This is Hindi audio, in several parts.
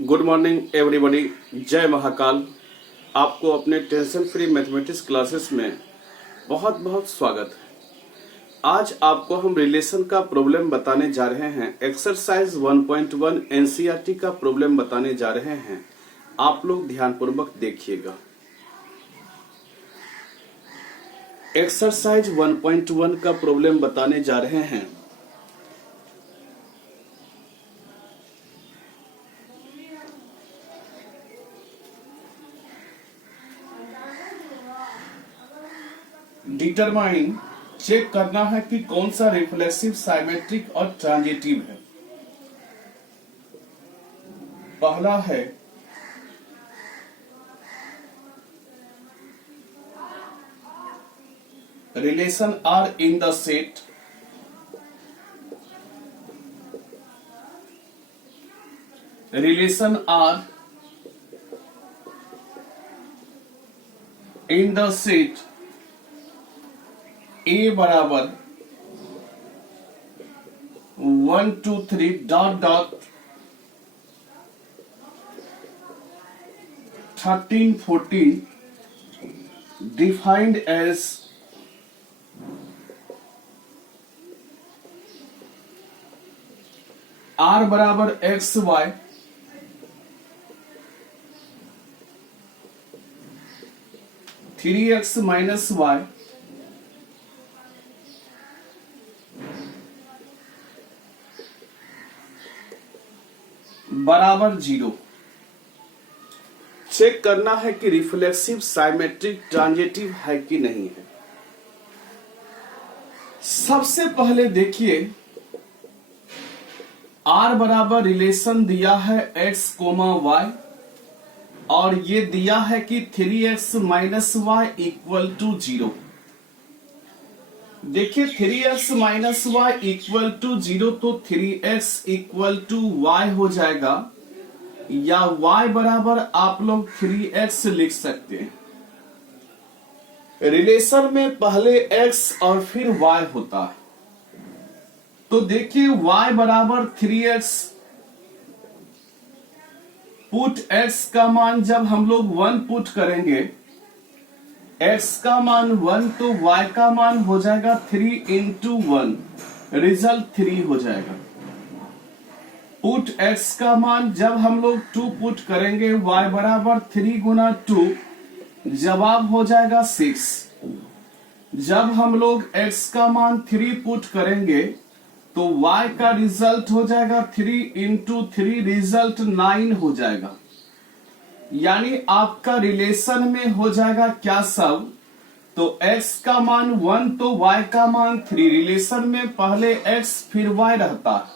Good morning everybody. जय महाकाल। आपको अपने टेंशन फ्री मैथमेटिक्स क्लासेस में बहुत बहुत स्वागत है। आज आपको हम रिलेशन का प्रॉब्लम बताने जा रहे हैं। एक्सरसाइज 1.1 एनसीईआरटी का प्रॉब्लम बताने जा रहे हैं। आप लोग ध्यानपूर्वक देखिएगा। एक्सरसाइज 1.1 का प्रॉब्लम बताने जा रहे हैं। डिटरमाइन चेक करना है कि कौन सा रिफ्लेक्सिव, साइमेट्रिक और ट्रांजिटिव है। पहला है relation R in the set relation R in the set A बराबर 1 2 3 dot dot 13 14 defined as R बराबर x y three x minus y बराबर 0। चेक करना है कि रिफ्लेक्सिव, साइमेट्रिक, ट्रांजिटिव है कि नहीं है। सबसे पहले देखिए, R बराबर रिलेशन दिया है x, y और ये दिया है कि 3x minus Y equal to 0। देखिए 3x minus Y equal to 0 तो 3x इक्वल टू y हो जाएगा, या y बराबर आप लोग 3x लिख सकते हैं। रिलेशन में पहले x और फिर y होता है, तो देखिए y बराबर 3x, पुट x का मान जब हम लोग 1 पुट करेंगे, x का मान 1 तो y का मान हो जाएगा 3 इंटू 1, रिजल्ट 3 हो जाएगा। पुट x का मान जब हम लोग 2 पुट करेंगे, y बराबर 3 गुना 2, जवाब हो जाएगा 6। जब हम लोग x का मान 3 पुट करेंगे तो y का रिजल्ट हो जाएगा 3 इंटू 3, रिजल्ट 9 हो जाएगा। यानी आपका रिलेशन में हो जाएगा क्या सब, तो x का मान 1 तो y का मान 3, रिलेशन में पहले x फिर y रहता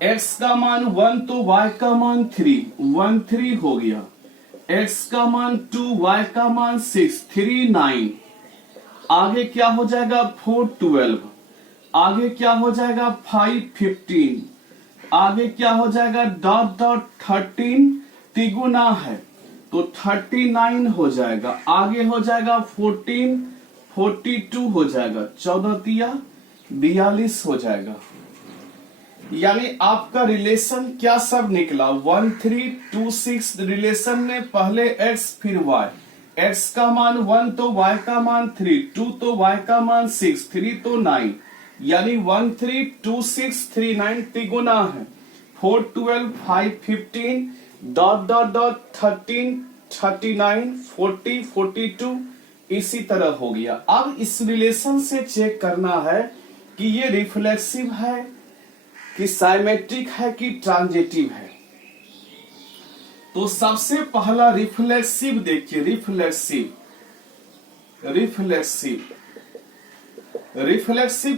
है। x का मान 1 तो y का मान 3, 1 3 हो गया। x का मान 2, y का मान 6, 3 9। आगे क्या हो जाएगा 4 12, आगे क्या हो जाएगा 5 15, आगे क्या हो जाएगा डॉट डॉट 13 तिगुना है तो 39 हो जाएगा। आगे हो जाएगा 14 42 हो जाएगा, 14 तिया 42 हो जाएगा। यानी आपका रिलेशन क्या सब निकला 1 3 2 6। रिलेशन में पहले x फिर y, x का मान 1 तो y का मान 3, 2 तो y का मान 6, 3 तो 9, यानी 1 3 2 6 3 9 तिगुना है। 4 12 5 15 डॉट डॉट डॉट 13 39 40 42 इसी तरह हो गया। अब इस रिलेशन से चेक करना है कि ये रिफ्लेक्सिव है कि साइमेट्रिक है कि ट्रांजिटिव है। तो सबसे पहला रिफ्लेक्सिव देखिए, रिफ्लेक्सिव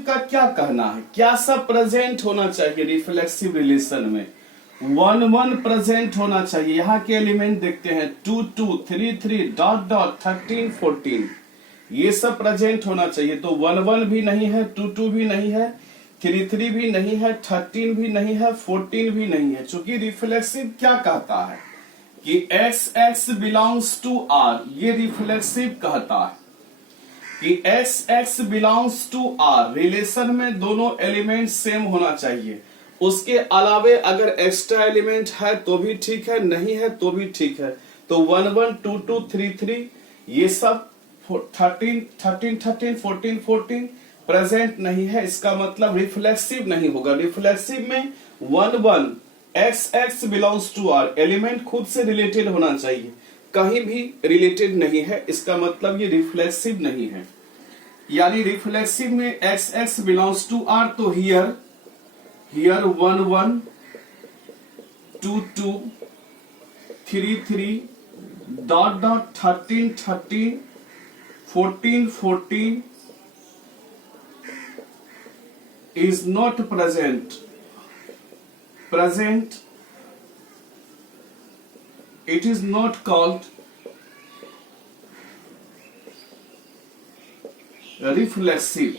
का क्या कहना है, क्या सब प्रेजेंट होना चाहिए रिफ्लेक्सिव रिलेशन में। 1 1 प्रेजेंट होना चाहिए। यहाँ के एलिमेंट देखते हैं 2 2 3 3 डॉट डॉट 13 14, ये सब प्रेजेंट होना चाहिए। तो 1 1 भी नहीं है, 2 2 भी नहीं है, 3 3 भी नहीं है, 13 भी नहीं है, 14 भी नहीं है। चूंकि रिफ्लेक्सिव क्या कहता है कि x x belongs to r, ये रिफ्लेक्सिव कहता है कि x x belongs to r। Relation में दोनों एलिमेंट सेम होना चाहिए। उसके अलावे अगर एक्स्ट्रा एलिमेंट है तो भी ठीक है, नहीं है तो भी ठीक है। तो 1 1 2 2 3 3 ये सब 13 13 13 14 14 प्रेजेंट नहीं है, इसका मतलब रिफ्लेक्सिव नहीं होगा। रिफ्लेक्सिव में 1 1 x x belongs to r, element खुद से रिलेटेड होना चाहिए, कहीं भी रिलेटेड नहीं है, इसका मतलब ये रिफ्लेक्सिव नहीं है। यानी रिफ्लेक्सिव में x x belongs to r, तो here 1 1 2 2 3 3 dot dot 13 13 14 14 is not present. It is not called reflexive.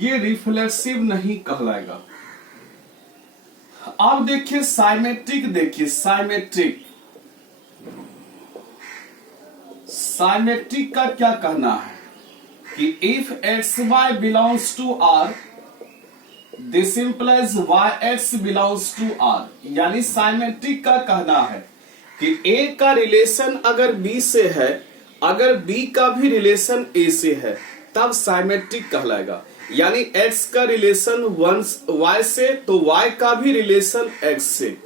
ये रिफ्लेक्सिव नहीं कहलाएगा। अब देखिए साइमेट्रिक, देखिए साइमेट्रिक का क्या कहना है कि if x y belongs to R, this implies y x belongs to R. यानी साइमेट्रिक का कहना है कि ए का रिलेशन अगर बी से है, अगर बी का भी रिलेशन ए से है, तब साइमेट्रिक कहलाएगा। यानी एक्स का रिलेशन वाई से, तो वाई का भी रिलेशन एक्स से,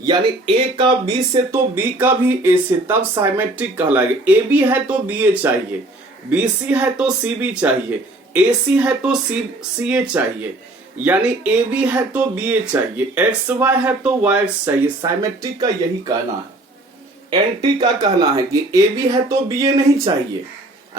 यानी ए का बी से तो बी का भी ए से, तब साइमेट्रिक कहलाएगा। ए बी है तो बी ए चाहिए, बी सी है तो सी बी चाहिए, ए सी है तो सी ए चाहिए, यानी ए बी है तो बी ए चाहिए, एक्स वाई है तो वाई एक्स चाहिए। साइमेट्रिक का यही कहना है। एंटी का कहना है कि ए बी है तो बी ए नहीं चाहिए,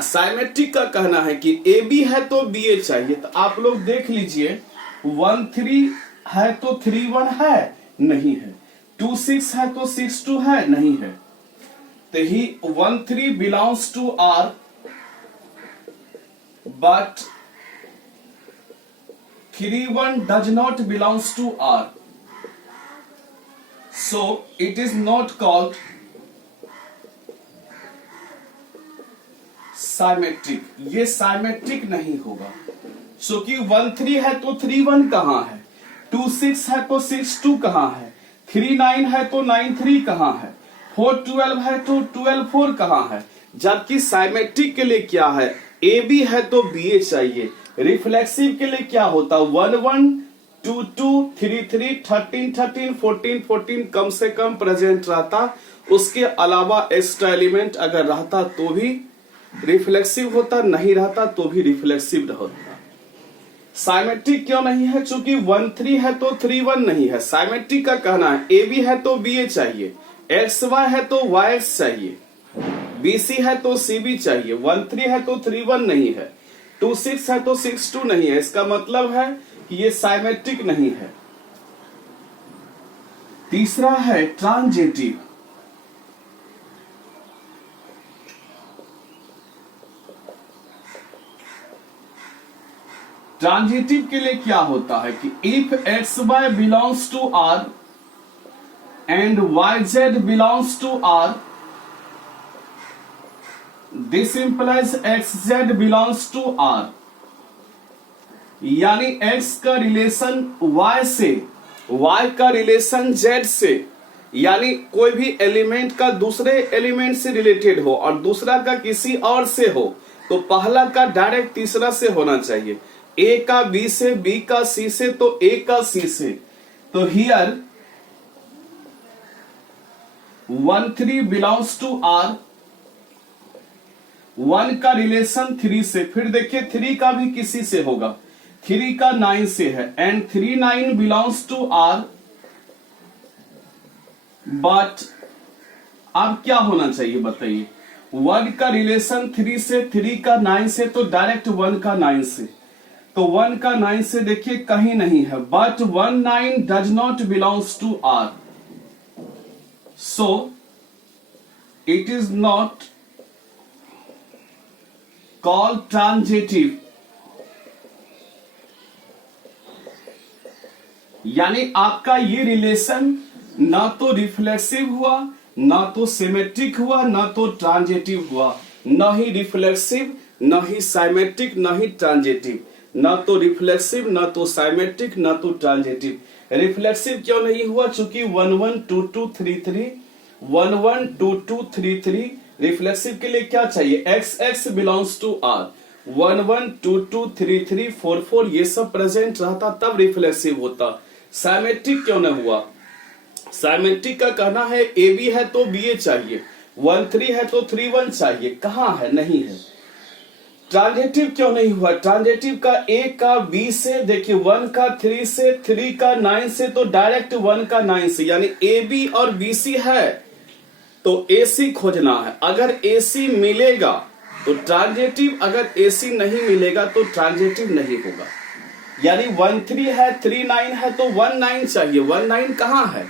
साइमेट्रिक का कहना है कि ए बी है तो बी ए चाहिए। तो आप लोग देख लीजिए 1 3 है तो 3 1 है, नहीं है। 2 6 है तो 6 2 है, नहीं है। तो ही 1 3 belongs to are, but 3 1 does not belongs to R, so it is not called symmetric. ये साइमेट्रिक नहीं होगा, क्योंकि 1 3 है तो 3 1 कहां है, 2 6 है तो 6 2 कहां है, 3 9 है तो 9 3 कहां है, 4 12 है तो 12 4 कहां है। जबकि साइमेट्रिक के लिए क्या है, ए बी है तो बी ए चाहिए। रिफ्लेक्सिव के लिए क्या होता, 1 1 2 2 3 3 13 13 14 14 कम से कम प्रेजेंट रहता, उसके अलावा एक्स्ट्रा एलिमेंट अगर रहता तो भी रिफ्लेक्सिव होता, नहीं रहता तो भी रिफ्लेक्सिव होता। साइमेट्रिक क्यों नहीं है, क्योंकि 1 3 है तो 3 1 नहीं है। साइमेट्रिक का कहना है ए बी है तो बी ए चाहिए, एक्स वाई है तो वाई एक्स चाहिए, बी सी है तो सी बी चाहिए। 1 3 है तो 3 1 नहीं है, 2 6 है तो 6 2 नहीं है। इसका मतलब है कि ये साइमेट्रिक नहीं है। तीसरा है ट्रांजिटिव। ट्रांजिटिव के लिए क्या होता है कि if x y belongs to R and y z belongs to R, this implies x z belongs to R. यानी एक्स का रिलेशन वाई से, वाई का रिलेशन जेड से, यानी कोई भी एलिमेंट का दूसरे एलिमेंट से रिलेटेड हो और दूसरा का किसी और से हो, तो पहला का डायरेक्ट तीसरा से होना चाहिए। ए का बी से, बी का सी से, तो ए का सी से। तो हियर 1 3 बिलोंग्स टू आर, 1 का रिलेशन 3 से, फिर देखिए 3 का भी किसी से होगा, 3 का 9 से है, and 3 9 belongs to R. But अब क्या होना चाहिए बताइए, 1 का रिलेशन 3 से, 3 का 9 से, तो डायरेक्ट 1 का 9 से, तो 1 का 9 से देखिए कहीं नहीं है। But 1 9 does not belongs to R, so it is not called transitive. यानी आपका ये रिलेशन ना तो रिफ्लेक्सिव हुआ, ना तो सिमेट्रिक हुआ, ना तो ट्रांजिटिव हुआ, न ही रिफ्लेक्सिव, न ही साइमेट्रिक, न ही ट्रांजिटिव। ना तो रिफ्लेक्सिव, ना तो साइमेट्रिक, ना तो ट्रांजिटिव। रिफ्लेक्सिव क्यों नहीं हुआ? चूंकि 1 1 2 2 3 3 1 1 2 2 3 3। रिफ्लेक्सिव के लिए क्या चाहिए? x x belongs to r। 1 1 2 2 3 3 4 4 ये सब प्रेजेंट रहता तब रिफ्लेक्सिव होता। साइमेट्रिक क्यों न हुआ? साइमेट्रिक का कहना है ए बी है तो बी ए चाहिए, 1 3 है तो 3 1 चाहिए, कहां है? नहीं है। ट्रांजिटिव क्यों नहीं हुआ? ट्रांजिटिव का ए का बी से, देखिए 1 का 3 से, 3 का 9 से, तो डायरेक्ट 1 का 9 से, यानी ए बी और बी सी है तो ए सी खोजना है। अगर ए सी मिलेगा तो ट्रांजिटिव, अगर ए सी नहीं मिलेगा तो ट्रांजिटिव नहीं होगा। यानी 1 3 है, 3 9 है तो 1 9 चाहिए, 1 9 कहां है?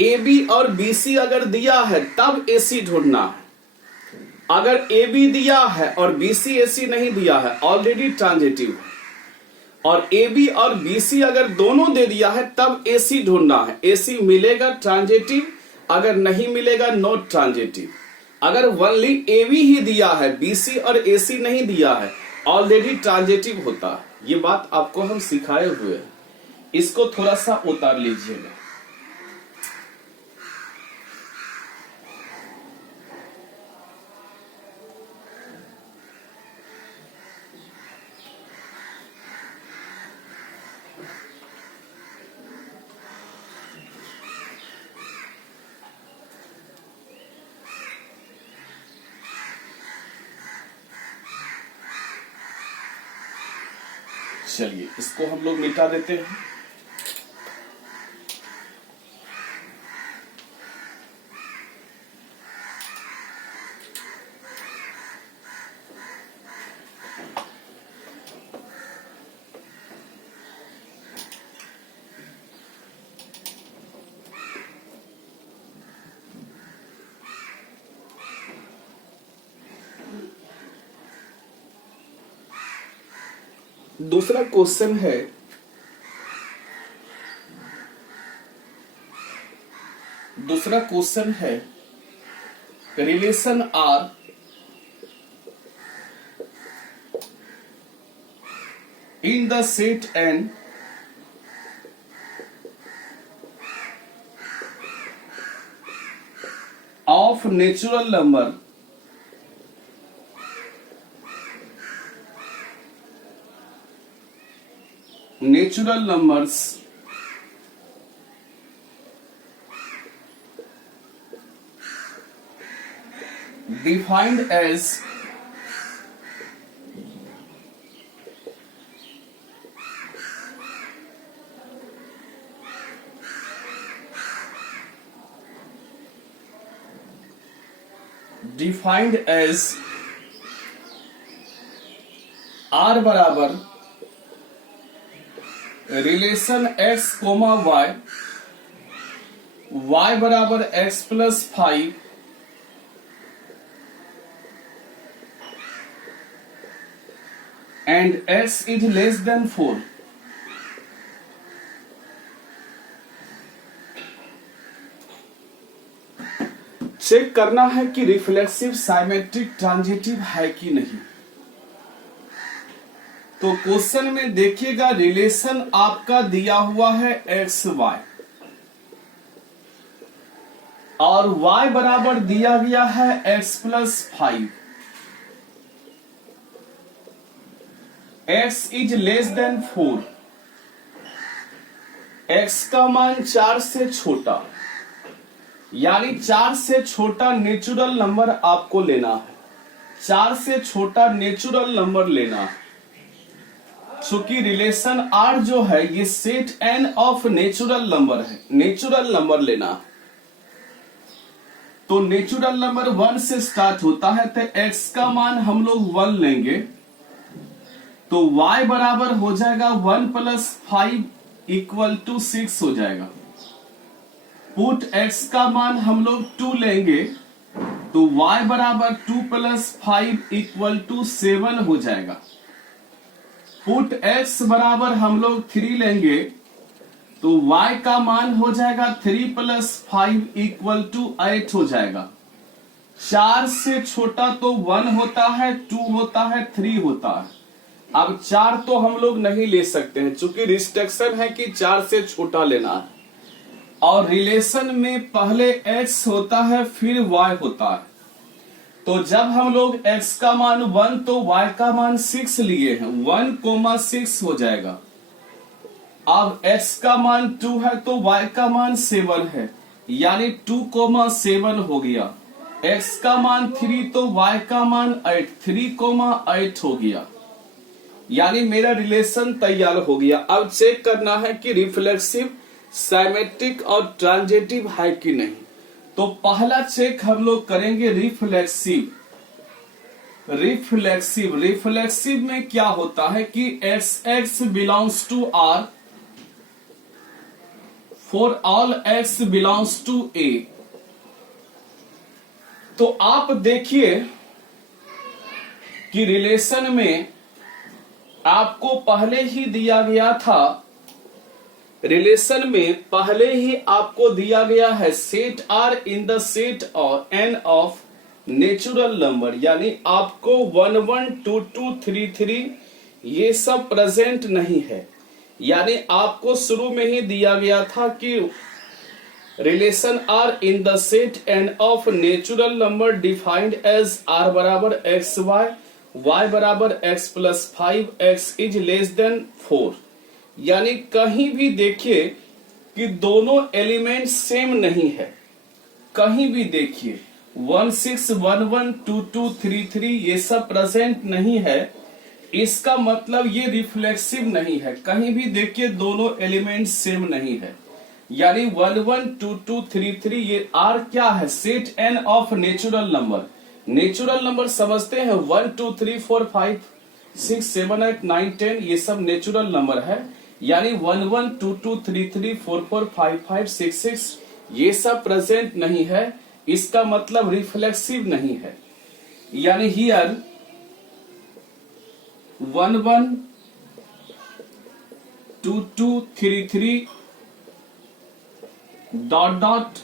ए बी और बी सी अगर दिया है तब ए सी ढूंढना है। अगर ए बी दिया है और बी सी ए सी नहीं दिया है, ऑलरेडी ट्रांजिटिव है। और ए बी और बी सी अगर दोनों दे दिया है तब ए सी ढूंढना है। ए सी मिलेगा ट्रांजिटिव, अगर नहीं मिलेगा नॉट ट्रांजिटिव। अगर ओनली ए बी ही दिया है, बी सी और ए सी नहीं दिया है, ऑलरेडी ट्रांजिटिव होता है। ये बात आपको हम सिखाए हुए हैं, इसको थोड़ा सा उतार लीजिएगा। चलिए इसको हम लोग मिटा देते हैं। दूसरा क्वेश्चन है, relation R in the set N of natural number defined as R बराबर रिलेशन x कोमा y बराबर x plus 5 and x is less than 4। Check करना है कि रिफ्लेक्सिव, साइमेट्रिक, ट्रांजिटिव है कि नहीं। तो क्वेश्चन में देखिएगा, रिलेशन आपका दिया हुआ है एक्स वाई और y बराबर दिया गया है x plus 5। x is less than 4, x का मान 4 से छोटा, यानी 4 से छोटा नेचुरल नंबर आपको लेना है। 4 से छोटा नेचुरल नंबर लेना है। चूंकि रिलेशन R जो है ये set n of natural number है, नेचुरल नंबर लेना है। तो नेचुरल नंबर 1 से स्टार्ट होता है, तो x का मान हम लोग 1 लेंगे, तो y बराबर हो जाएगा 1 प्लस 5 इक्वल टू 6 हो जाएगा। पुट x का मान हम लोग 2 लेंगे, तो y बराबर 2 प्लस 5 इक्वल टू 7 हो जाएगा। पुट x बराबर हम लोग 3 लेंगे, तो y का मान हो जाएगा 3 प्लस 5 इक्वल टू 8 हो जाएगा। 4 से छोटा तो 1 होता है, 2 होता है, 3 होता है। अब 4 तो हम लोग नहीं ले सकते हैं, चूंकि रिस्ट्रिक्शन है कि 4 से छोटा लेना है, और रिलेशन में पहले x होता है फिर y होता है। तो जब हम लोग x का मान 1 तो y का मान 6 लिए हैं, 1,6 हो जाएगा। अब x का मान 2 है तो y का मान 7 है, यानी 2,7 हो गया। x का मान 3 तो y का मान 8, 3,8 हो गया, यानी मेरा रिलेशन तैयार हो गया। अब चेक करना है कि रिफ्लेक्सिव, साइमेट्रिक और ट्रांजिटिव है कि नहीं। तो पहला चेक हम लोग करेंगे रिफ्लेक्सिव। रिफ्लेक्सिव में क्या होता है कि x belongs to r for all x belongs to a। तो आप देखिए कि रिलेशन में आपको पहले ही दिया गया था, रिलेशन में पहले ही आपको दिया गया है set R in the set और n ऑफ नेचुरल नंबर, यानी आपको 1 1 2 2 3 3 ये सब प्रेजेंट नहीं है। यानी आपको शुरू में ही दिया गया था कि relation R in the set n of natural number defined as R बराबर एक्स वाई, y बराबर x प्लस 5x इज लेस देन 4। यानी कहीं भी देखिए कि दोनों एलिमेंट सेम नहीं है। कहीं भी देखिए 1 6 1 1 2 2 3 3 ये सब प्रेजेंट नहीं है, इसका मतलब ये रिफ्लेक्सिव नहीं है। कहीं भी देखिए दोनों एलिमेंट सेम नहीं है, यानी 1 1 2 2 3 3 ये R क्या है, set n of natural number. Natural number समझते हैं 1 2 3 4 5 6 7 8 9 10 ये सब नेचुरल नंबर है, यानी 1 1 2 2 3 3 4 4 5 5 6 6 ये सब प्रेजेंट नहीं है, इसका मतलब रिफ्लेक्सिव नहीं है। यानी here 1 1 2 2 3 3 dot dot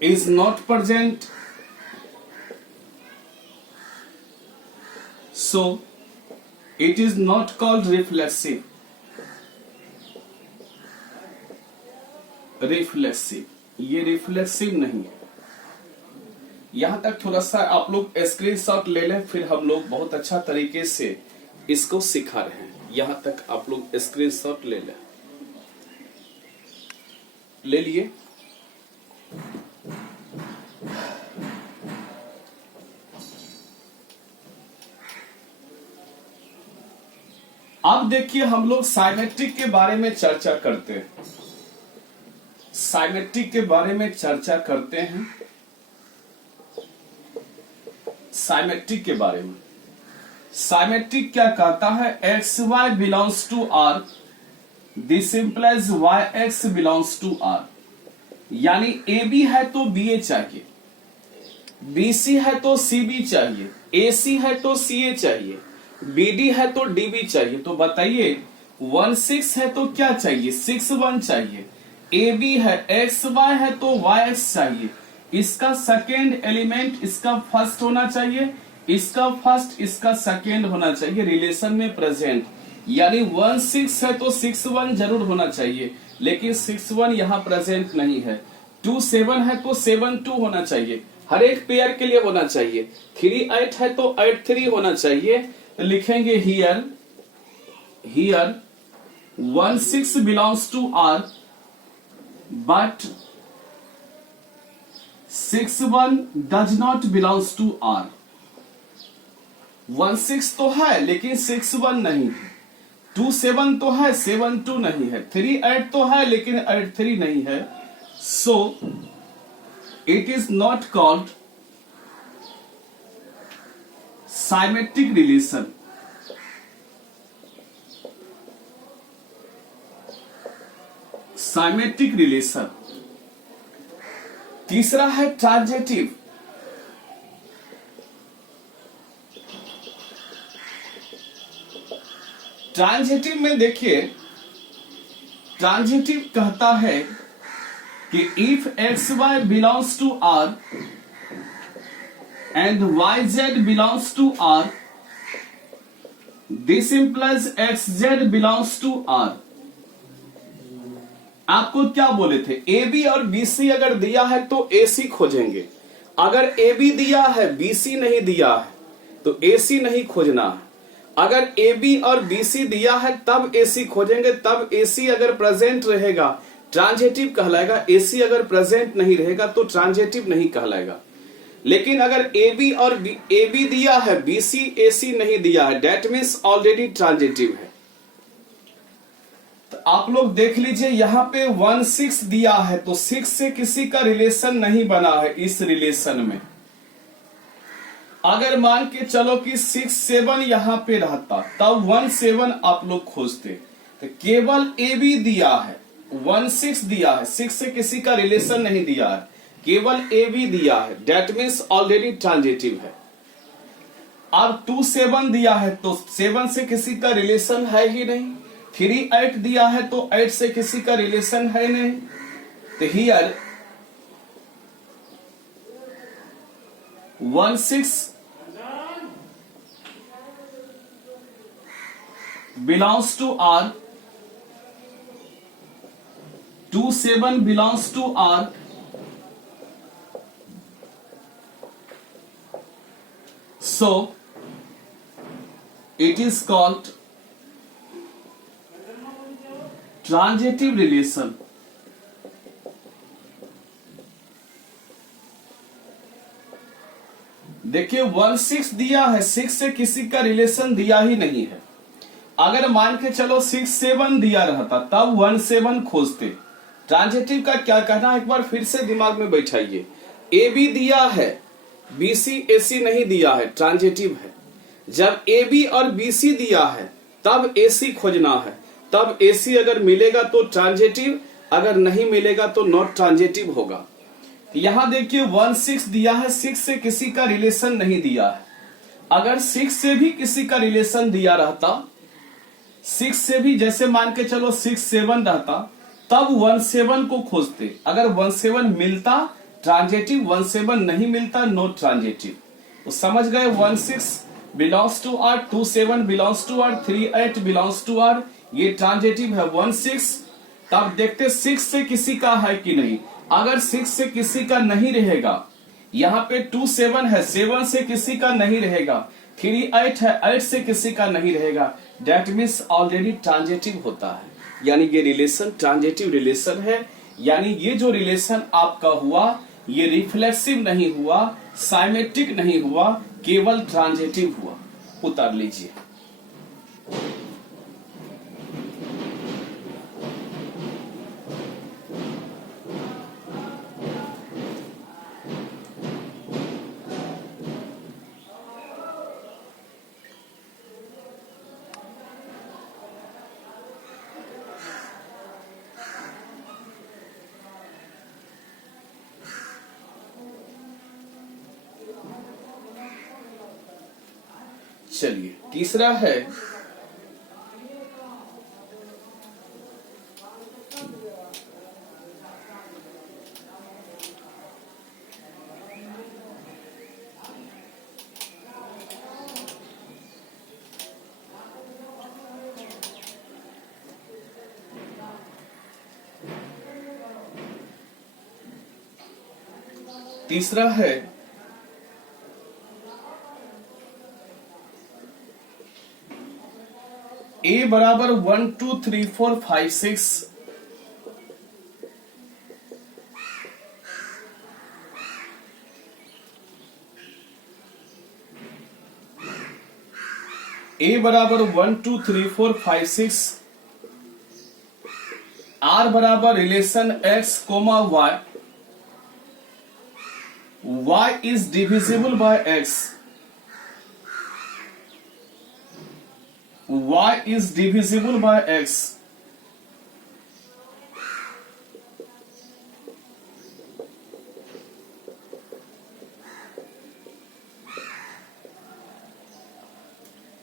is not present, so it is not called reflexive। ये रिफ्लेक्सिव नहीं है। यहां तक थोड़ा सा आप लोग स्क्रीनशॉट ले लें, फिर हम लोग बहुत अच्छा तरीके से इसको सिखा रहे हैं। यहां तक आप लोग स्क्रीनशॉट ले लें, ले लिए। अब देखिए हम लोग साइमेट्रिक के बारे में चर्चा करते हैं। साइमेट्रिक के बारे में चर्चा करते हैं। साइमेट्रिक के बारे में, साइमेट्रिक क्या कहता है, x y belongs to R, this implies y x belongs to R. यानी ए बी है तो बी ए चाहिए, बी सी है तो सी बी चाहिए, ए सी है तो सी ए चाहिए, बी डी है तो डी बी चाहिए। तो बताइए 1 6 है तो क्या चाहिए, 6 1 चाहिए। ए बी है, एक्स वाई है तो वाई एक्स चाहिए। इसका सेकेंड एलिमेंट इसका फर्स्ट होना चाहिए, इसका फर्स्ट इसका सेकेंड होना चाहिए रिलेशन में प्रेजेंट। यानी 1 6 है तो 6 1 जरूर होना चाहिए, लेकिन 6 1 यहाँ प्रेजेंट नहीं है। 2 7 है तो 7 2 होना चाहिए, हर एक पेयर के लिए होना चाहिए। 3 8 है तो 8 3 होना चाहिए। लिखेंगे here 1 6 belongs to R but 6 1 does not belongs to R. 1 6 तो है लेकिन 6 1 नहीं है। 2 7 तो है, 7 2 नहीं है। 3 8 तो है लेकिन 8 3 नहीं है। सो it is not called symmetric relation. Symmetric relation. तीसरा है ट्रांजिटिव। ट्रांजिटिव में देखिए, ट्रांजिटिव कहता है कि if x y belongs to R and yz belongs to R, this implies x z belongs to R. आपको क्या बोले थे, ए बी और बी सी अगर दिया है तो ए सी खोजेंगे, अगर ए बी दिया है बी सी नहीं दिया है तो ए सी नहीं खोजना है। अगर ए बी और बी सी दिया है तब ए सी खोजेंगे, तब ए सी अगर प्रेजेंट रहेगा ट्रांजिटिव कहलाएगा, ए सी अगर प्रेजेंट नहीं रहेगा तो ट्रांजिटिव नहीं कहलाएगा। लेकिन अगर ए बी और ए बी दिया है बी सी ए सी नहीं दिया है, डेट मीन्स ऑलरेडी ट्रांजिटिव है। तो आप लोग देख लीजिए यहां पे 1 6 दिया है तो 6 से किसी का रिलेशन नहीं बना है इस रिलेशन में। अगर मान के चलो कि 6 7 यहां पे रहता तब 1 7 आप लोग खोजते। तो केवल ए बी दिया है, 1 6 दिया है, 6 से किसी का रिलेशन नहीं दिया है, केवल ए बी दिया है, डेट मीन्स ऑलरेडी ट्रांजिटिव है। अब 2 7 दिया है तो 7 से किसी का रिलेशन है ही नहीं। 3 8 दिया है तो 8 से किसी का रिलेशन है नहीं। तो here 1 6 belongs to R, 2 7 belongs to R, so it is called transitive relation. देखिए 1 6 दिया है, 6 से किसी का रिलेशन दिया ही नहीं है। अगर मान के चलो 6 7 दिया रहता तब 1 7 खोजते। ट्रांजिटिव का क्या कहना, एक बार फिर से दिमाग में बैठाइए। ए बी दिया है बी सी ए सी नहीं दिया है, ट्रांजिटिव है। जब ए बी और बी सी दिया है तब ए सी खोजना है, तब ए सी अगर मिलेगा तो ट्रांजिटिव, अगर नहीं मिलेगा तो नॉट ट्रांजिटिव होगा। यहां देखिए 1 6 दिया है, 6 से किसी का रिलेशन नहीं दिया है। अगर 6 से भी किसी का रिलेशन दिया रहता, 6 से भी जैसे मान के चलो 6 7 रहता तब 1 7 को खोजते। अगर 1 7 मिलता ट्रांजिटिव, 1 7 नहीं मिलता नॉट ट्रांजिटिव। तो समझ गए 1 6 belongs to R, 2 7 belongs to R, 3 8 belongs to R, ये ट्रांजिटिव है। 1 6 तब देखते 6 से किसी का है कि नहीं। अगर 6 से किसी का नहीं रहेगा, यहाँ पे 2 7 है, 7 से किसी का नहीं रहेगा, 3 8 है, 8 से किसी का नहीं रहेगा, डेट मीन्स ऑलरेडी ट्रांजिटिव होता है। यानी ये रिलेशन ट्रांजिटिव रिलेशन है। यानी ये जो रिलेशन आपका हुआ ये रिफ्लेक्सिव नहीं हुआ, साइमेट्रिक नहीं हुआ, केवल ट्रांजिटिव हुआ। उतार लीजिए। चलिए तीसरा है a बराबर 1 2 3 4 5 6, a बराबर 1 2 3 4 5 6, r बराबर relation x comma y is divisible by x, y is divisible by x,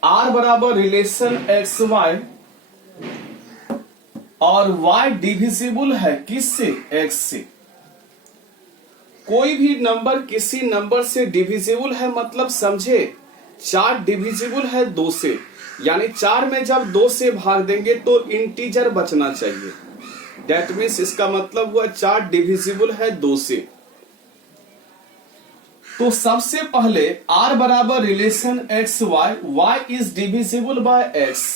r बराबर रिलेशन एक्स वाई और y डिविजिबल है किससे, x से। कोई भी नंबर किसी नंबर से डिविजिबल है मतलब समझे 4 डिविजिबल है 2 से, यानी 4 में जब 2 से भाग देंगे तो इंटीजर बचना चाहिए। दैट मीन्स इसका मतलब हुआ 4 डिविजिबल है 2 से। तो सबसे पहले r बराबर relation x y, y is divisible by x।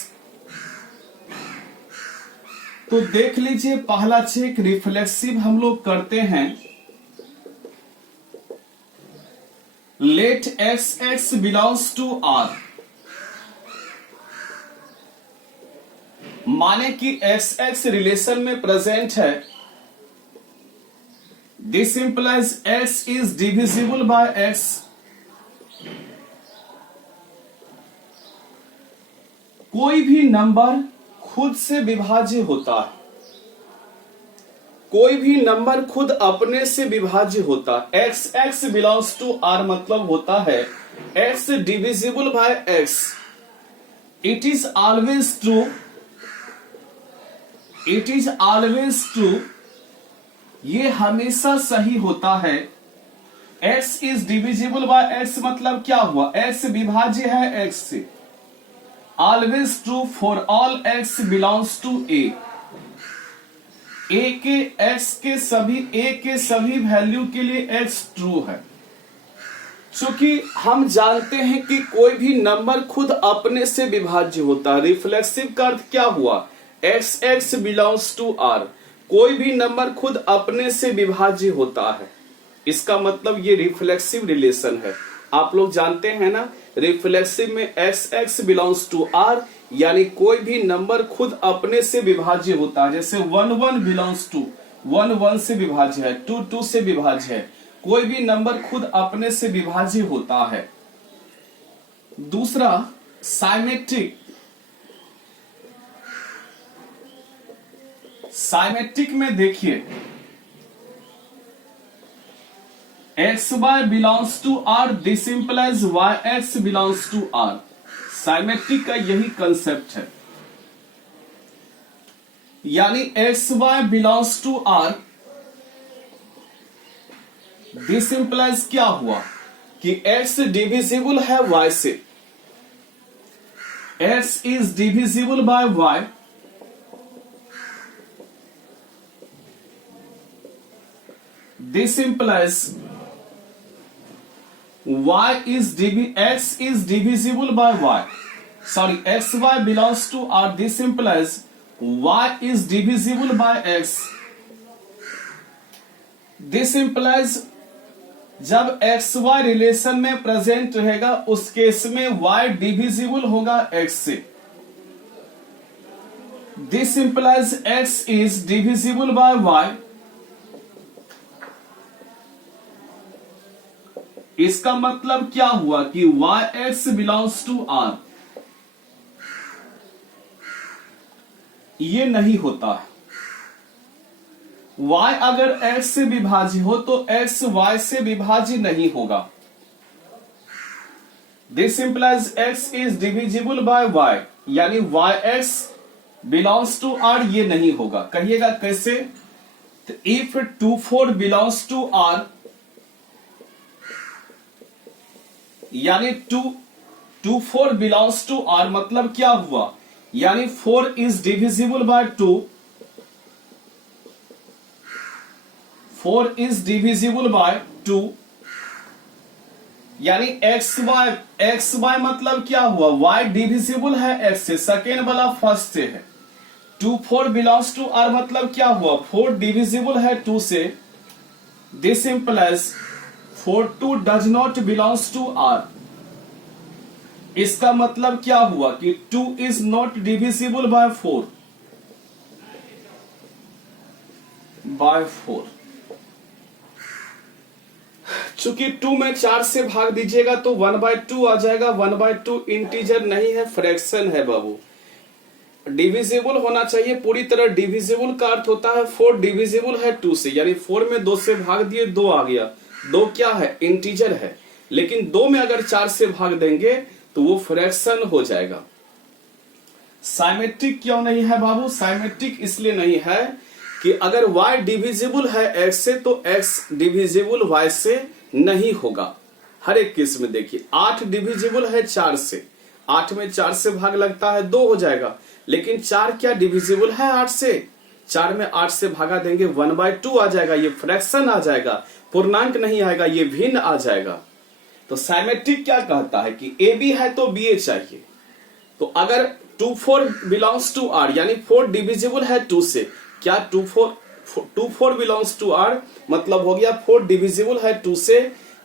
तो देख लीजिए पहला चेक रिफ्लेक्सिव हम लोग करते हैं। Let x x belongs to r, माने कि एक्स एक्स रिलेशन में प्रेजेंट है। This implies x is divisible by x। कोई भी नंबर खुद से विभाज्य होता है, कोई भी नंबर खुद अपने से विभाज्य होता है। X x belongs to r मतलब होता है x divisible by x। It is always true, it is always true, ये हमेशा सही होता है। x is divisible by x मतलब क्या हुआ, x विभाज्य है x से। Always true for all x belongs to a। a के x के सभी a के सभी वैल्यू के लिए x ट्रू है। क्योंकि हम जानते हैं कि कोई भी नंबर खुद अपने से विभाज्य होता है। रिफ्लेक्सिव का अर्थ क्या हुआ, x x belongs to r, कोई भी नंबर खुद अपने से विभाज्य होता है। इसका मतलब ये रिफ्लेक्सिव रिलेशन है। आप लोग जानते हैं ना, रिफ्लेक्सिव में x x belongs to r, यानी कोई भी नंबर खुद अपने से विभाज्य होता है। जैसे 1 1 बिलोंग्स टू, 1 1 से विभाज्य है, 2 2 से विभाज्य है। कोई भी नंबर खुद अपने से विभाज्य होता है। दूसरा साइमेट्रिक, साइमेट्रिक में देखिए x y belongs to r, this implies y x belongs to r। Symmetric का यही कंसेप्ट है, यानी x y belongs to r। This implies क्या हुआ कि x डिविजिबल है y से, x is divisible by y। This implies x is divisible by y. Sorry, xy belongs to r. This implies y is divisible by x. This implies जब xy रिलेशन में प्रेजेंट रहेगा उस केस में y डिविजिबल होगा x से। This implies x is divisible by y. इसका मतलब क्या हुआ कि yx बिलोंग्स टू r। ये नहीं होता है। y अगर x से विभाज्य हो तो x y से विभाज्य नहीं होगा। This implies x is divisible by y, यानी yx बिलोंग्स टू r ये नहीं होगा। कहिएगा कैसे, इफ 2 4 बिलोंग्स टू r, यानी 2 4 बिलोंग्स टू r मतलब क्या हुआ, यानी 4 is divisible bye 2, 4 is divisible bye 2, यानी एक्स वाई मतलब क्या हुआ, y डिविजिबल है x से, सेकेंड वाला फर्स्ट से है। 2 4 बिलोंग्स टू r मतलब क्या हुआ, 4 डिविजिबल है 2 से। This implies 4 2 does not belongs to r। इसका मतलब क्या हुआ कि 2 is not divisible by 4, by 4। चूंकि 2 में 4 से भाग दीजिएगा तो 1/2 आ जाएगा। 1/2 इंटीजर नहीं है, फ्रैक्शन है बाबू। डिविजिबल होना चाहिए पूरी तरह। डिविजिबल का अर्थ होता है 4 डिविजिबल है 2 से, यानी 4 में 2 से भाग दिए 2 आ गया। 2 क्या है, इंटीजर है। लेकिन 2 में अगर 4 से भाग देंगे तो वो फ्रैक्शन हो जाएगा। साइमेट्रिक क्यों नहीं है बाबू, साइमेट्रिक इसलिए नहीं है कि अगर y डिविजिबल है x से तो x डिविजिबल y से नहीं होगा। हर एक केस में देखिए 8 डिविजिबल है 4 से, 8 में 4 से भाग लगता है 2 हो जाएगा, लेकिन 4 क्या डिविजिबल है 8 से? 4 में 8 से भागा देंगे 1/2 आ जाएगा, ये फ्रैक्शन आ जाएगा, पूर्णांक नहीं आएगा, ये भिन्न आ जाएगा। तो सिमेट्रिक क्या कहता है कि ए बी है तो बी ए चाहिए। तो अगर 2 4 बिलोंग्स टू आर यानी 4 डिविजिबल है 2 से, क्या 2 4 बिलोंग्स टू आर मतलब हो गया 4 डिविजिबल है 2 से,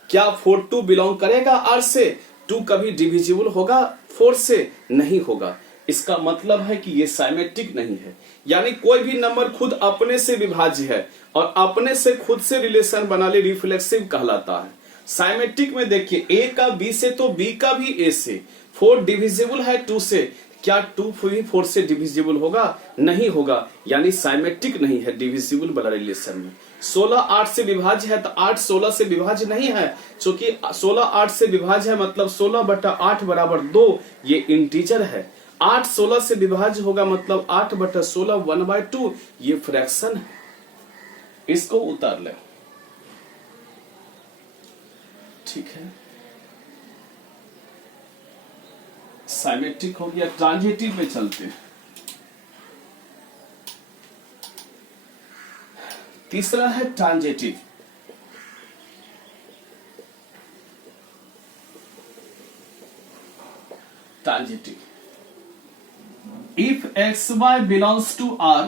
क्या 4 2 बिलोंग करेगा आर से? 2 कभी डिविजिबल होगा 4 से? नहीं होगा। इसका मतलब है कि ये सिमेट्रिक नहीं है, यानी कोई भी नंबर खुद अपने से विभाज्य है और अपने से खुद से रिलेशन बना ले, रिफ्लेक्सिव कहलाता है। सिमेट्रिक में देखिए ए का बी से तो बी का भी ए से, 4 डिविजिबल है 2 से, क्या 2 भी 4 से डिविजिबल होगा? नहीं होगा, यानी सिमेट्रिक नहीं है डिविजिबल वाला रिलेशन में। 16 8 से विभाज्य है तो 8 16 से विभाज्य नहीं है, क्योंकि 16 8 से विभाज्य है मतलब 16/8 बराबर 2, ये इंटीजर है। 8 16 से विभाज्य होगा मतलब 8/16 1/2, ये फ्रैक्शन है। इसको उतार ले, ठीक है। सिमेट्रिक हो गया, ट्रांजिटिव पे चलते हैं। तीसरा है transitive. Transitive, if xy belongs to R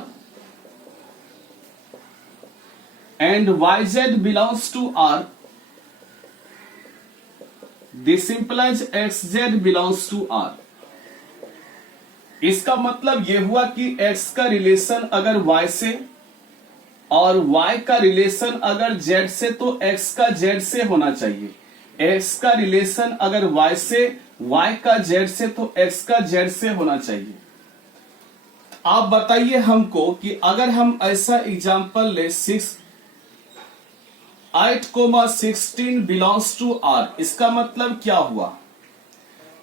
and yz belongs to R, this implies xz belongs to R। इसका मतलब यह हुआ कि x का रिलेशन अगर y से और y का रिलेशन अगर z से तो x का z से होना चाहिए। x का रिलेशन अगर y से, y का z से तो x का z से होना चाहिए। आप बताइए हमको कि अगर हम ऐसा एग्जांपल ले 8,16 बिलोंग्स टू R, इसका मतलब क्या हुआ?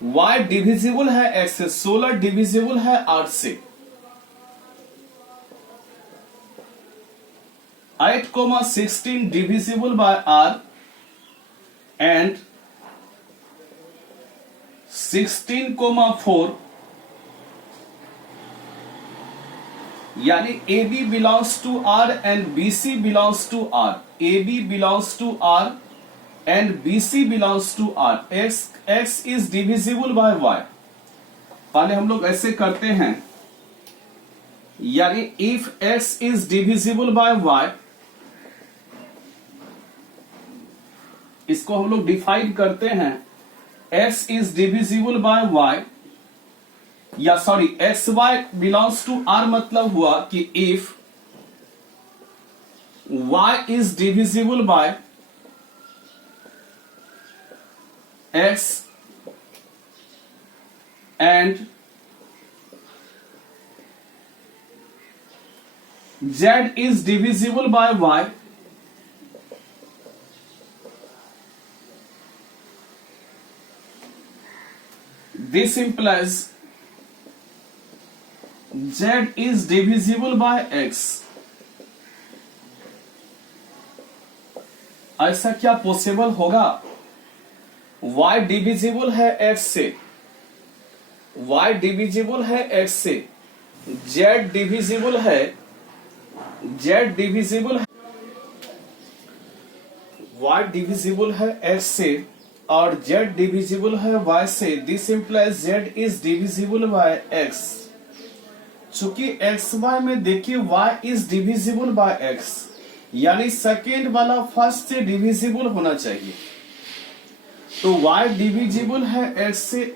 y डिविजिबल है x से, 16 डिविजिबल है 8 से। 8,16 डिविजिबल बाय R एंड 16,4 यानी AB belongs to R and BC belongs to R, AB belongs to R and BC belongs to R, x is divisible by y। पहले हम लोग ऐसे करते हैं, यानी if x is divisible by y, इसको हम लोग डिफाइन करते हैं, x is divisible by y या sorry xy belongs to R मतलब हुआ कि if y is divisible by x and z is divisible by y, this implies z is divisible by x। ऐसा क्या पॉसिबल होगा? y डिविजिबल है x से, y डिविजिबल है x से, z डिविजिबल है, z डिविजिबल है, y डिविजिबल है x से और z डिविजिबल है y से। This implies z is divisible by x। चूंकि एक्स वाई में देखिए y is divisible by x, यानी सेकेंड वाला फर्स्ट से डिविजिबल होना चाहिए। तो y डिविजिबल है x से,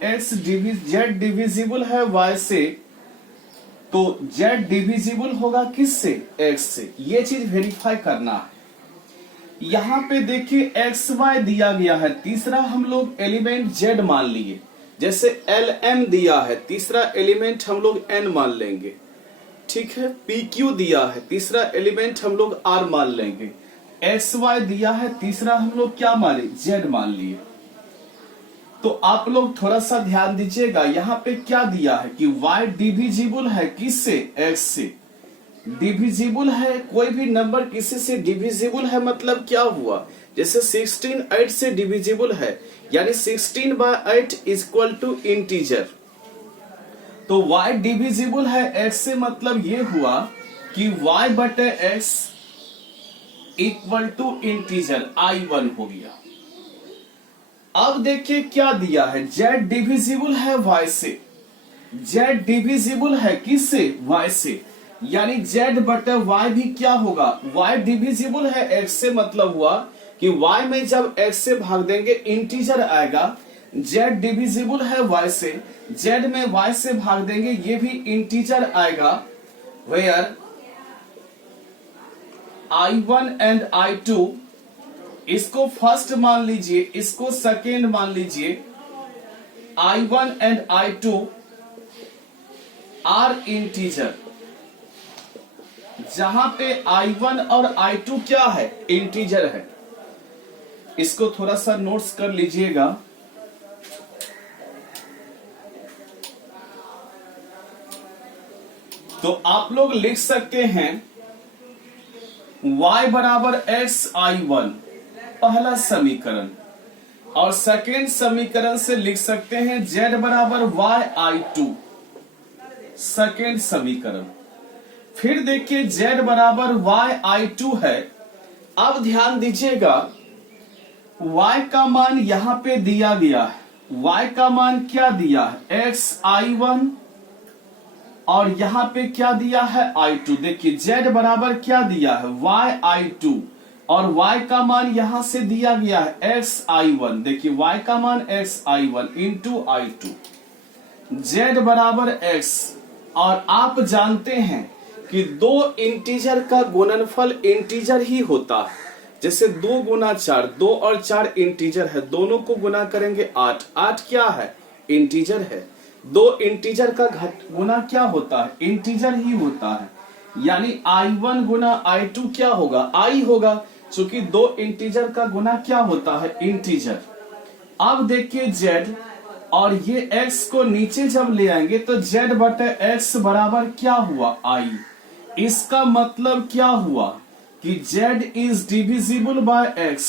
z डिविजिबल है y से, तो z डिविजिबल होगा किससे? x से। ये चीज वेरीफाई करना है। यहां पे देखिए एक्स वाई दिया गया है, तीसरा हम लोग एलिमेंट z मान लिए, जैसे LM दिया है, तीसरा एलिमेंट हम लोग N मान लेंगे, ठीक है। PQ दिया है, तीसरा एलिमेंट हम लोग R मान लेंगे। XY दिया है, तीसरा हम लोग क्या माने? Z मान लिए। तो आप लोग थोड़ा सा ध्यान दीजिएगा, यहाँ पे क्या दिया है कि y डिविजिबल है किससे? x से। डिविजिबल है, कोई भी नंबर किसी से डिविजिबल है मतलब क्या हुआ जैसे 16 8 से डिविजिबल है, यानी 16/8 इक्वल टू इंटीजर। तो y डिविजिबल है x से, मतलब ये हुआ कि y बटे x equal to integer i1 हो गया। अब देखिए क्या दिया है, z डिविजिबल है y से, z डिविजिबल है किससे, y से, यानी z बटे y भी क्या होगा, y डिविजिबल है x से, मतलब हुआ कि y में जब x से भाग देंगे इंटीजर आएगा। z डिविजिबल है y से, z में y से भाग देंगे ये भी इंटीजर आएगा। वेयर i1 एंड i2, इसको फर्स्ट मान लीजिए, इसको सेकेंड मान लीजिए। i1 and i2 are integer, जहां पे i1 और i2 क्या है, इंटीजर है। इसको थोड़ा सा नोट्स कर लीजिएगा। तो आप लोग लिख सकते हैं y बराबर x i1 पहला समीकरण, और सेकेंड समीकरण से लिख सकते हैं z बराबर y i2 सेकेंड समीकरण। फिर देखिए z बराबर y i2 है। अब ध्यान दीजिएगा y का मान यहां पे दिया गया है, y का मान क्या दिया है, x i1, और यहां पे क्या दिया है, i2। देखिए z बराबर क्या दिया है, y i2, और y का मान यहां से दिया गया है x i1। देखिए y का मान x i1 into i2, z बराबर x। और आप जानते हैं कि दो इंटीजर का गुणनफल इंटीजर ही होता है। जैसे 2 गुना 4, 2 और 4 इंटीजर है, दोनों को गुना करेंगे 8, 8 क्या है, इंटीजर है। दो इंटीजर का गुना क्या होता है, इंटीजर ही होता है। यानी i1 गुना i2 क्या होगा, i होगा, क्योंकि दो इंटीजर का गुना क्या होता है, इंटीजर। अब देखिए z, और ये x को नीचे जब ले आएंगे तो z बटे x बराबर क्या हुआ, i। इसका मतलब क्या हुआ कि z is divisible by x,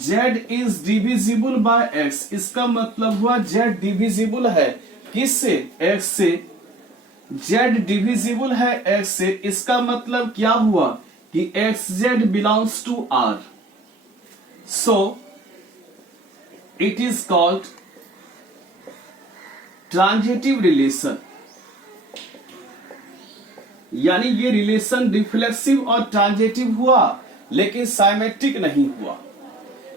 z is divisible by x। इसका मतलब हुआ z डिविजिबल है किससे, x से, z डिविजिबल है x से। इसका मतलब क्या हुआ कि xz belongs to r, so it is called transitive relation. यानी ये रिलेशन रिफ्लेक्सिव और ट्रांजिटिव हुआ, लेकिन साइमेट्रिक नहीं हुआ।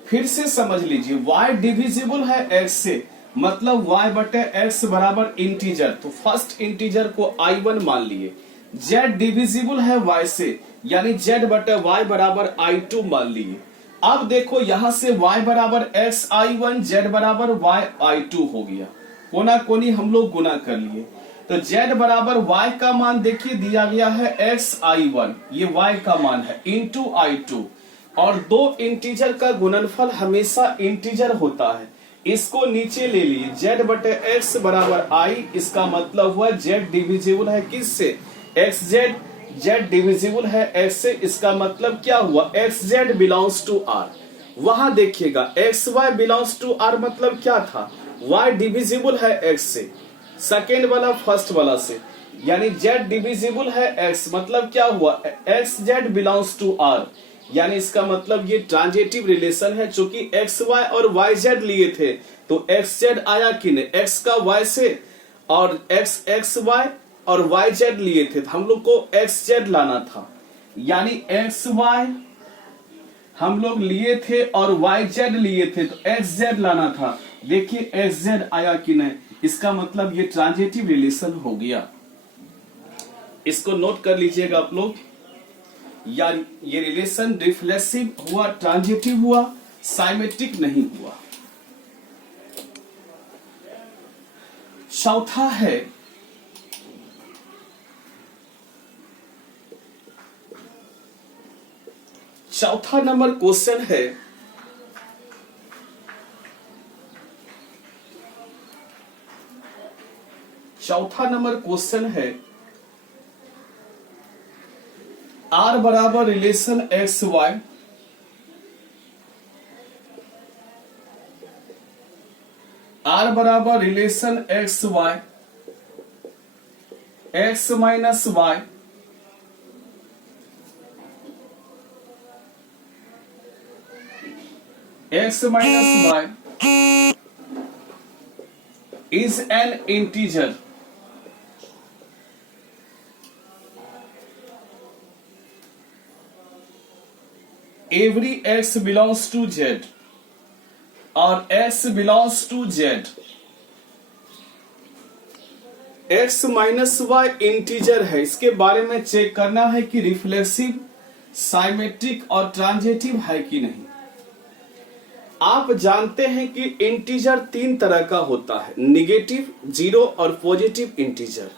फिर से समझ लीजिए, y डिविजिबल है x से, मतलब y बटे x बराबर इंटीजर, तो फर्स्ट इंटीजर को i1 मान लिए। z डिविजिबल है y से, यानी z बटे y बराबर i2 मान लिए। अब देखो यहां से y बराबर x i1, z बराबर y i2 हो गया, कोना कोनी हम लोग गुना कर लिए। तो z बराबर y का मान देखिए दिया गया है x i1, ये y का मान है, इंटू i2। और दो इंटीजर का गुणनफल हमेशा इंटीजर होता है। इसको नीचे ले लिए, z बटे x बराबर i। इसका मतलब हुआ z डिविजिबल है किससे, xz, z डिविजिबल है x से। इसका मतलब क्या हुआ, xz बिलोंग्स टू r। वहां देखिएगा xy बिलोंग्स टू r मतलब क्या था, y डिविजिबल है x से, सेकेंड वाला फर्स्ट वाला से, यानी z डिविजिबल है x, मतलब क्या हुआ, xz बिलोंग्स टू r। यानी इसका मतलब ये ट्रांजिटिव रिलेशन है। चूंकि xy और yz लिए थे तो xz आया कि नहीं, x का y से, और xy और yz लिए थे, हम लोग को xz लाना था। यानी xy हम लोग लिए थे और yz लिए थे, तो xz लाना था। देखिए xz आया कि नहीं, इसका मतलब ये ट्रांजिटिव रिलेशन हो गया। इसको नोट कर लीजिएगा आप लोग, यार ये रिलेशन रिफ्लेक्सिव हुआ, ट्रांजिटिव हुआ, साइमेट्रिक नहीं हुआ। चौथा है चौथा नंबर क्वेश्चन है, चौथा नंबर क्वेश्चन है r बराबर रिलेशन एक्स वाई आर बराबर relation x y, x minus y, x minus y is an integer. Every x belongs to Z और x belongs to Z. X minus y integer है, इसके बारे में चेक करना है कि रिफ्लेक्सिव, साइमेट्रिक और ट्रांजिटिव है कि नहीं। आप जानते हैं कि इंटीजर तीन तरह का होता है, निगेटिव, जीरो और पॉजिटिव इंटीजर।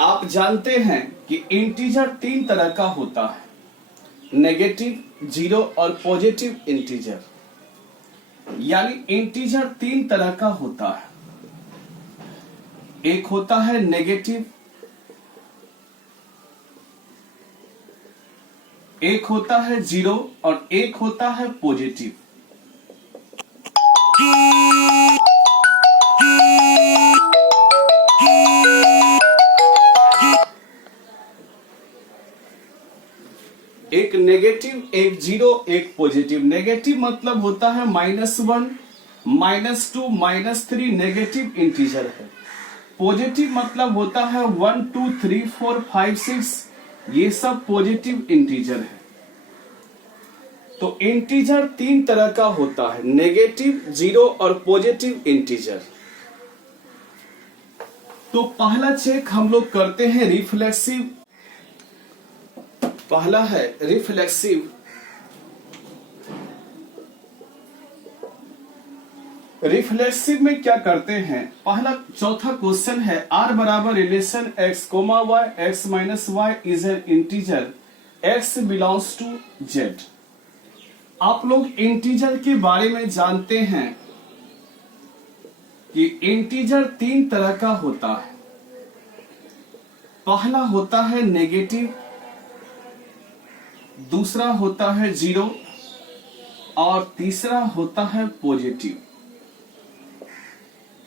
आप जानते हैं कि इंटीजर तीन तरह का होता है, नेगेटिव, जीरो और पॉजिटिव इंटीजर। यानी इंटीजर तीन तरह का होता है, एक होता है नेगेटिव, एक होता है जीरो और एक होता है पॉजिटिव। एक नेगेटिव, एक जीरो, एक पॉजिटिव। नेगेटिव मतलब होता है -1, -2, -3 नेगेटिव इंटीजर है। पॉजिटिव मतलब होता है 1, 2, 3, 4, 5, 6, ये सब पॉजिटिव इंटीजर है। तो इंटीजर तीन तरह का होता है, नेगेटिव, जीरो और पॉजिटिव इंटीजर। तो पहला चेक हम लोग करते हैं रिफ्लेक्सिव। पहला है रिफ्लेक्सिव। रिफ्लेक्सिव में क्या करते हैं, पहला चौथा क्वेश्चन है आर बराबर relation x comma y, x minus y is an integer, x belongs to Z. आप लोग इंटीजर के बारे में जानते हैं कि इंटीजर तीन तरह का होता है। पहला होता है नेगेटिव, दूसरा होता है जीरो और तीसरा होता है पॉजिटिव।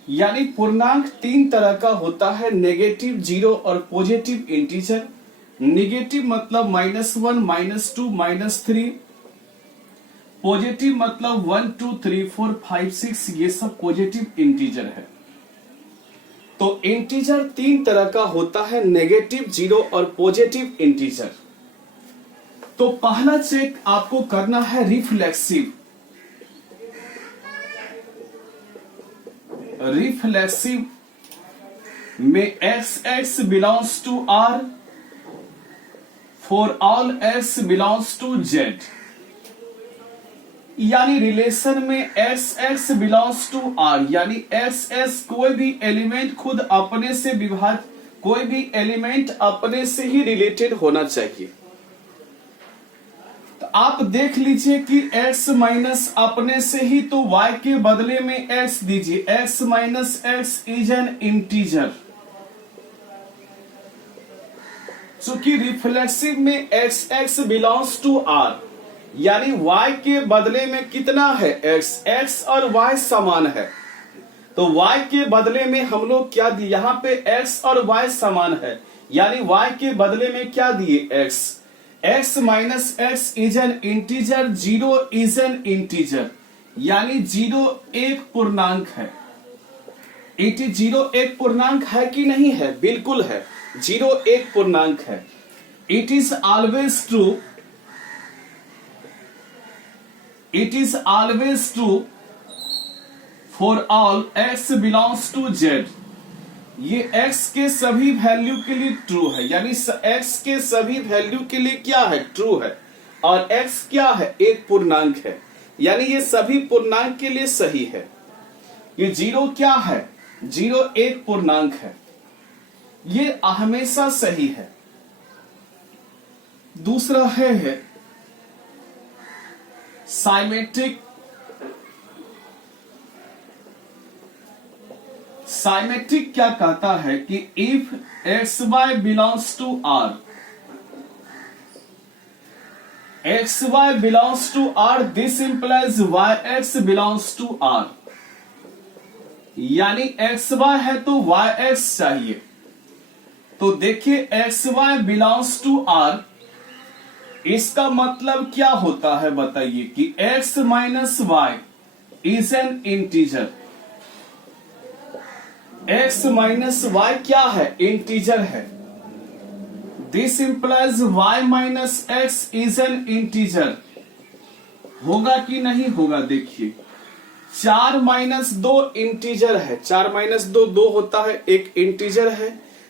यानी पूर्णांक तीन तरह का होता है, नेगेटिव, जीरो और पॉजिटिव इंटीजर। नेगेटिव मतलब -1, -2, -3, पॉजिटिव मतलब 1, 2, 3, 4, 5, 6, ये सब पॉजिटिव इंटीजर है। तो इंटीजर तीन तरह का होता है, नेगेटिव, जीरो और पॉजिटिव इंटीजर। तो पहला चेक आपको करना है रिफ्लेक्सिव। रिफ्लेक्सिव में x belongs to r for all x belongs to z। यानी रिलेशन में x बिलोंग्स टू r, यानी x कोई भी एलिमेंट खुद अपने से विभाजित, कोई भी एलिमेंट अपने से ही रिलेटेड होना चाहिए। तो आप देख लीजिए कि x माइनस अपने से ही, तो y के बदले में x दीजिए। x minus x is an integer. चूंकि रिफ्लेक्सिव में x बिलोंग्स टू r, यानी y के बदले में कितना है x और y समान है। तो y के बदले में हम लोग क्या दिए, यहां पे x और y समान है, यानी y के बदले में क्या दिए x minus x is an integer, zero is an integer. यानी जीरो एक पूर्णांक है। जीरो एक पूर्णांक है कि नहीं है, बिल्कुल है, जीरो एक पूर्णांक है। It is always true, it is always true for all x belongs to z। ये x के सभी वैल्यू के लिए ट्रू है, यानी x के सभी वैल्यू के लिए क्या है, ट्रू है। और x क्या है, एक पूर्णांक है, यानी ये सभी पूर्णांक के लिए सही है। ये जीरो क्या है, जीरो एक पूर्णांक है, ये हमेशा सही है। दूसरा है साइमेट्रिक। साइमेट्रिक क्या कहता है कि if x y belongs to R, x y belongs to R, this implies y x belongs to R. यानी एक्स वाई है तो वाई एक्स चाहिए। तो देखिए x y belongs to R, इसका मतलब क्या होता है बताइए कि x minus y is an integer. x minus y क्या है? इंटीजर है। This implies y minus x is an integer. होगा कि नहीं होगा? देखिए 4 माइनस 2 इंटीजर है, 4 माइनस 2 2 होता है, एक इंटीजर है।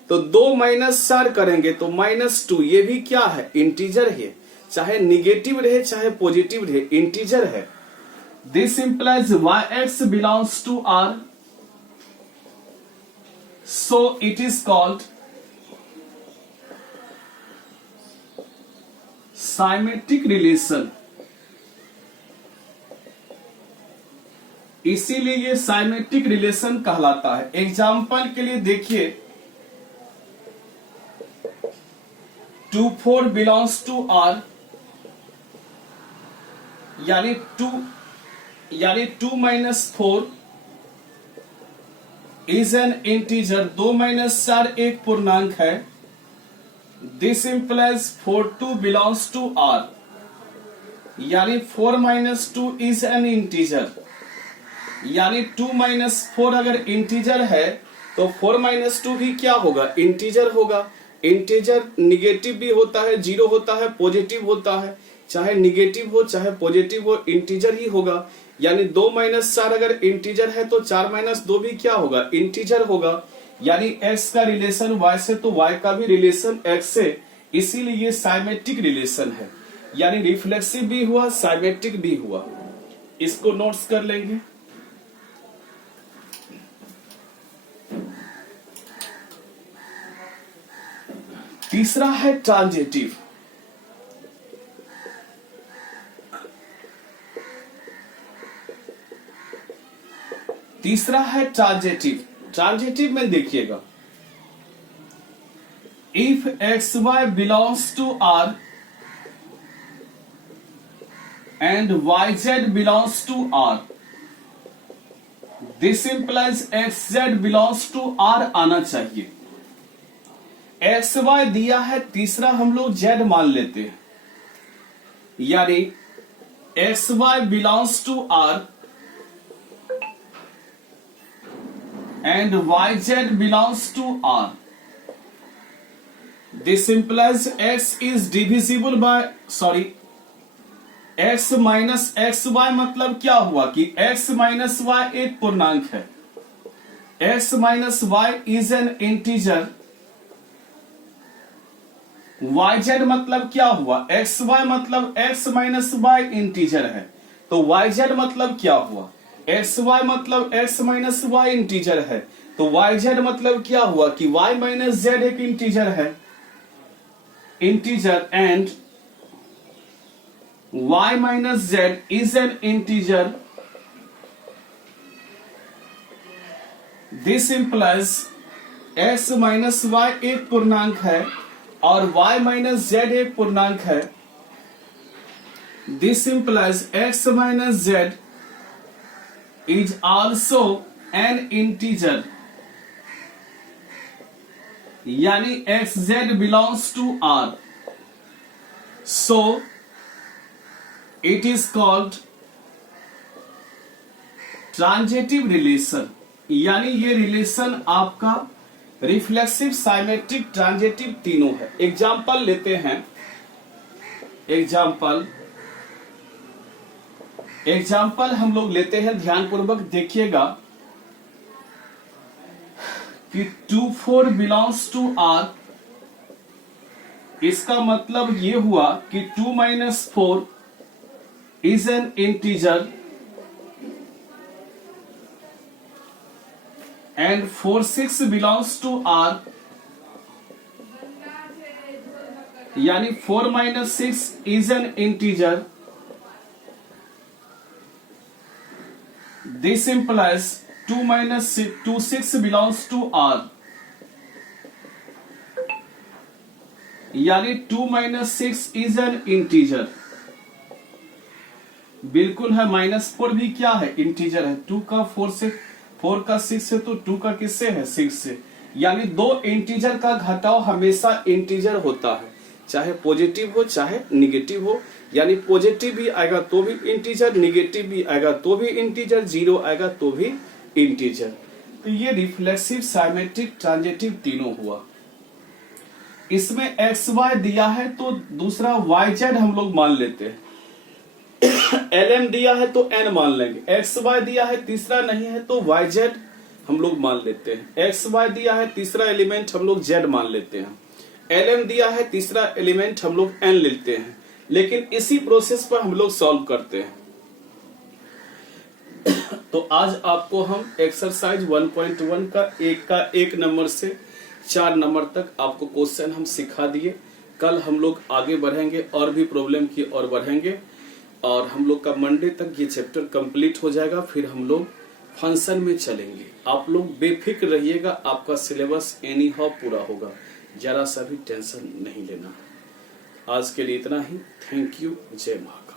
तो 2 माइनस 4 करेंगे तो -2, ये भी क्या है? इंटीजर है। चाहे निगेटिव रहे चाहे पॉजिटिव रहे, इंटीजर है। This implies y x belongs to R, so it is called symmetric relation. इसीलिए ये साइमेट्रिक रिलेशन कहलाता है। एग्जाम्पल के लिए देखिए 2 4 बिलोंग्स टू आर, यानी 2 minus 4 is an integer. 2 minus 4 एक पूर्णांक है। This implies 4 2 belongs to R, यानी 4 माइनस 2 इज एन इंटीजर। यानी 2 माइनस 4 अगर इंटीजर है तो 4 माइनस 2 भी क्या होगा? इंटीजर होगा। इंटीजर निगेटिव भी होता है, 0 होता है, पॉजिटिव होता है। चाहे निगेटिव हो चाहे पॉजिटिव हो, इंटीजर ही होगा। यानी 2 माइनस 4 अगर इंटीजर है तो 4 माइनस 2 भी क्या होगा? इंटीजर होगा। यानी x का रिलेशन y से तो y का भी रिलेशन x से, इसीलिए ये साइमेट्रिक रिलेशन है। यानी रिफ्लेक्सिव भी हुआ, साइमेट्रिक भी हुआ। इसको नोट्स कर लेंगे। तीसरा है ट्रांजिटिव। तीसरा है ट्रांजिटिव। ट्रांजिटिव में देखिएगा if x y belongs to R and y z belongs to R, this implies x z belongs to R आना चाहिए। एक्स वाई दिया है, तीसरा हम लोग जेड मान लेते हैं। यानी x y belongs to R and yz belongs to R. This implies x is divisible by x minus xy। मतलब क्या हुआ कि x minus y एक पूर्णांक है। x minus y is an integer। yz मतलब क्या हुआ? xy मतलब x minus y इंटीजर है, तो yz मतलब क्या हुआ? एक्स वाई मतलब एक्स माइनस वाई इंटीजर है, तो वाई जेड मतलब क्या हुआ कि वाई माइनस जेड एक इंटीजर है, integer, and y minus z is an integer. This implies x minus y एक पूर्णांक है और वाई माइनस जेड एक पूर्णांक है। This implies x minus Z is also an integer। यानी xz belongs to R, so it is called transitive relation. यानी ये रिलेशन आपका रिफ्लेक्सिव, साइमेट्रिक, ट्रांजिटिव तीनों है। एग्जाम्पल लेते हैं। एग्जाम्पल हम लोग लेते हैं, ध्यानपूर्वक देखिएगा कि 2 4 बिलोंग्स टू आर, इसका मतलब ये हुआ कि 2 minus 4 is an integer and 4 6 belongs to R, यानी 4 minus 6 is an integer. This implies 2 minus 2 6 belongs to R, यानी 2 minus 6 is an integer। बिल्कुल है, -4 भी क्या है, इंटीजर है। 2 का 4 से, 4 का 6 से, तो 2 का किससे है, 6 से। यानी दो इंटीजर का घटाव हमेशा इंटीजर होता है, चाहे पॉजिटिव हो चाहे निगेटिव हो। यानी पॉजिटिव भी आएगा तो भी इंटीजर, निगेटिव भी आएगा तो भी इंटीजर, जीरो आएगा तो भी इंटीजर। तो ये रिफ्लेक्सिव, साइमेट्रिक, ट्रांजिटिव तीनों हुआ। इसमें एक्स वाई दिया है तो दूसरा वाई जेड हम लोग मान लेते हैं। LM दिया है तो n मान लेंगे। एक्स वाई दिया है, तीसरा नहीं है तो वाई जेड हम लोग मान लेते हैं। एक्स वाई दिया है, तीसरा एलिमेंट हम लोग जेड मान लेते हैं। LM दिया है, तीसरा एलिमेंट हम लोग n लेते हैं। लेकिन इसी प्रोसेस पर हम लोग सॉल्व करते हैं। तो आज आपको हम एक्सरसाइज 1.1 का एक नंबर से 4 नंबर तक आपको क्वेश्चन हम सिखा दिए। कल हम लोग आगे बढ़ेंगे और भी प्रॉब्लम की ओर बढ़ेंगे, और हम लोग का मंडे तक ये चैप्टर कंप्लीट हो जाएगा। फिर हम लोग फंक्शन में चलेंगे। आप लोग बेफिक्र रहिएगा, आपका सिलेबस एनी हाउ पूरा होगा, जरा सा भी टेंशन नहीं लेना। आज के लिए इतना ही। Thank you. जय महाकाल।